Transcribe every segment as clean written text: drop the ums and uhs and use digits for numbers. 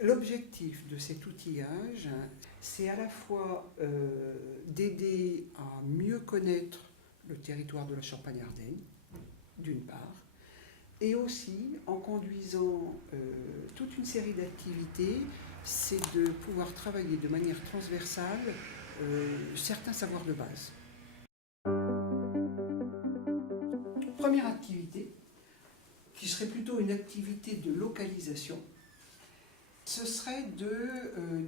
L'objectif de cet outillage, c'est à la fois d'aider à mieux connaître le territoire de la Champagne-Ardenne, d'une part, et aussi, en conduisant toute une série d'activités, c'est de pouvoir travailler de manière transversale certains savoirs de base. Première activité, qui serait plutôt une activité de localisation, ce serait de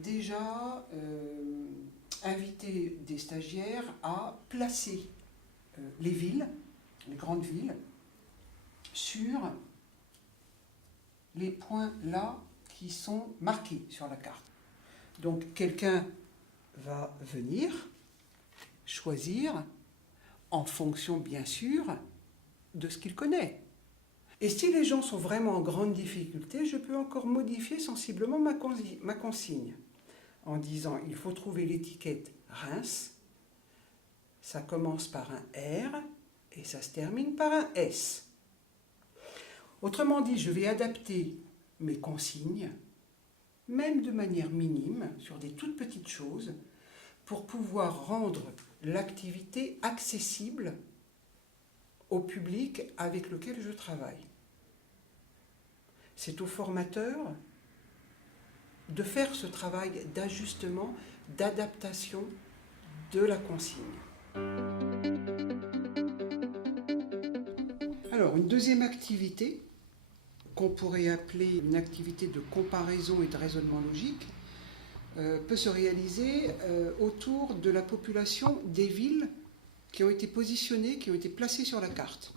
déjà inviter des stagiaires à placer les villes, les grandes villes, sur les points là qui sont marqués sur la carte. Donc quelqu'un va venir choisir en fonction bien sûr de ce qu'il connaît. Et si les gens sont vraiment en grande difficulté, je peux encore modifier sensiblement ma consigne en disant il faut trouver l'étiquette Reims, ça commence par un R et ça se termine par un S. Autrement dit, je vais adapter mes consignes, même de manière minime, sur des toutes petites choses, pour pouvoir rendre l'activité accessible au public avec lequel je travaille. C'est au formateur de faire ce travail d'ajustement, d'adaptation de la consigne. Alors, une deuxième activité, qu'on pourrait appeler une activité de comparaison et de raisonnement logique, peut se réaliser autour de la population des villes qui ont été positionnées, qui ont été placées sur la carte.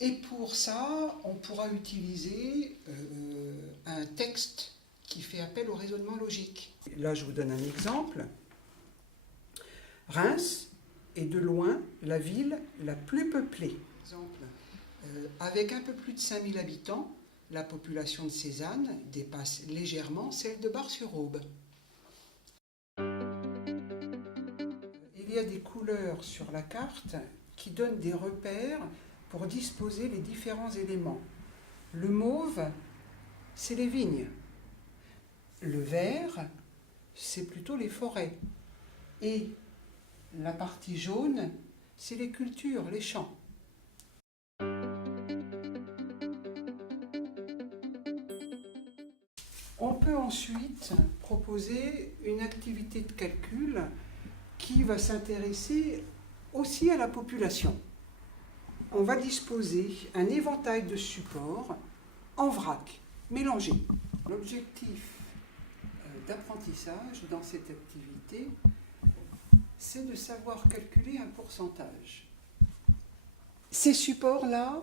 Et pour ça, on pourra utiliser un texte qui fait appel au raisonnement logique. Là, je vous donne un exemple. Reims est de loin la ville la plus peuplée. Avec un peu plus de 5000 habitants, la population de Cézanne dépasse légèrement celle de Bar-sur-Aube. Il y a des couleurs sur la carte qui donnent des repères pour disposer les différents éléments. Le mauve, c'est les vignes. Le vert, c'est plutôt les forêts. Et la partie jaune, c'est les cultures, les champs. On peut ensuite proposer une activité de calcul qui va s'intéresser aussi à la population. On va disposer un éventail de supports en vrac, mélangés. L'objectif d'apprentissage dans cette activité, c'est de savoir calculer un pourcentage. Ces supports-là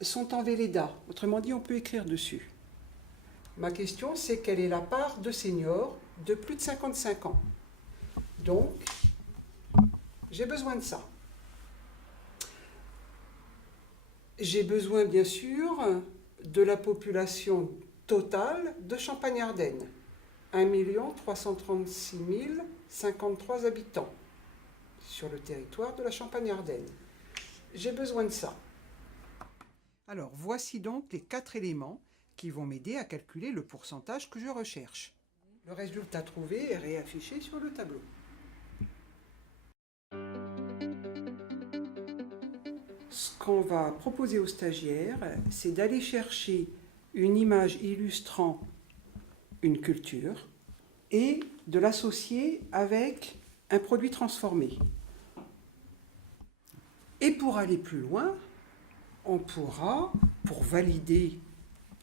sont en Velleda, autrement dit, on peut écrire dessus. Ma question, c'est quelle est la part de seniors de plus de 55 ans. Donc, j'ai besoin de ça. J'ai besoin, bien sûr, de la population totale de Champagne-Ardenne. 1 336 053 habitants sur le territoire de la Champagne-Ardenne. J'ai besoin de ça. Alors, voici donc les 4 éléments qui vont m'aider à calculer le pourcentage que je recherche. Le résultat trouvé est réaffiché sur le tableau. Ce qu'on va proposer aux stagiaires, c'est d'aller chercher une image illustrant une culture et de l'associer avec un produit transformé. Et pour aller plus loin, on pourra, pour valider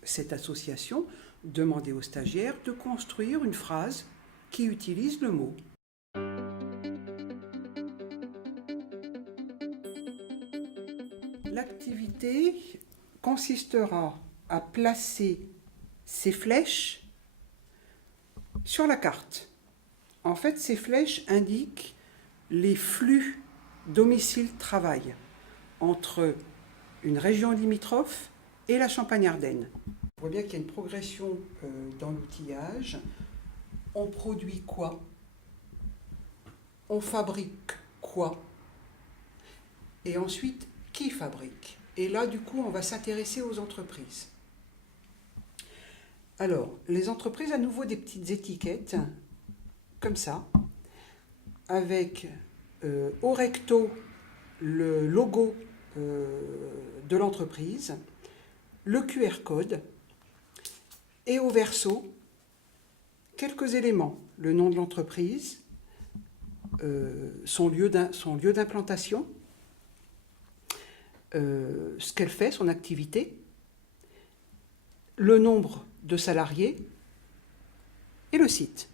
cette association, demander aux stagiaires de construire une phrase qui utilise le mot. L'activité consistera à placer ces flèches sur la carte. En fait, ces flèches indiquent les flux domicile-travail entre une région limitrophe et la Champagne-Ardenne. On voit bien qu'il y a une progression dans l'outillage. On produit quoi? On fabrique quoi? Et ensuite, qui fabrique? Et là, du coup, on va s'intéresser aux entreprises. Alors, les entreprises, à nouveau, des petites étiquettes, comme ça, avec au recto le logo de l'entreprise, le QR code, et au verso, quelques éléments. Le nom de l'entreprise, son lieu d'implantation, ce qu'elle fait, son activité, le nombre de salariés et le site.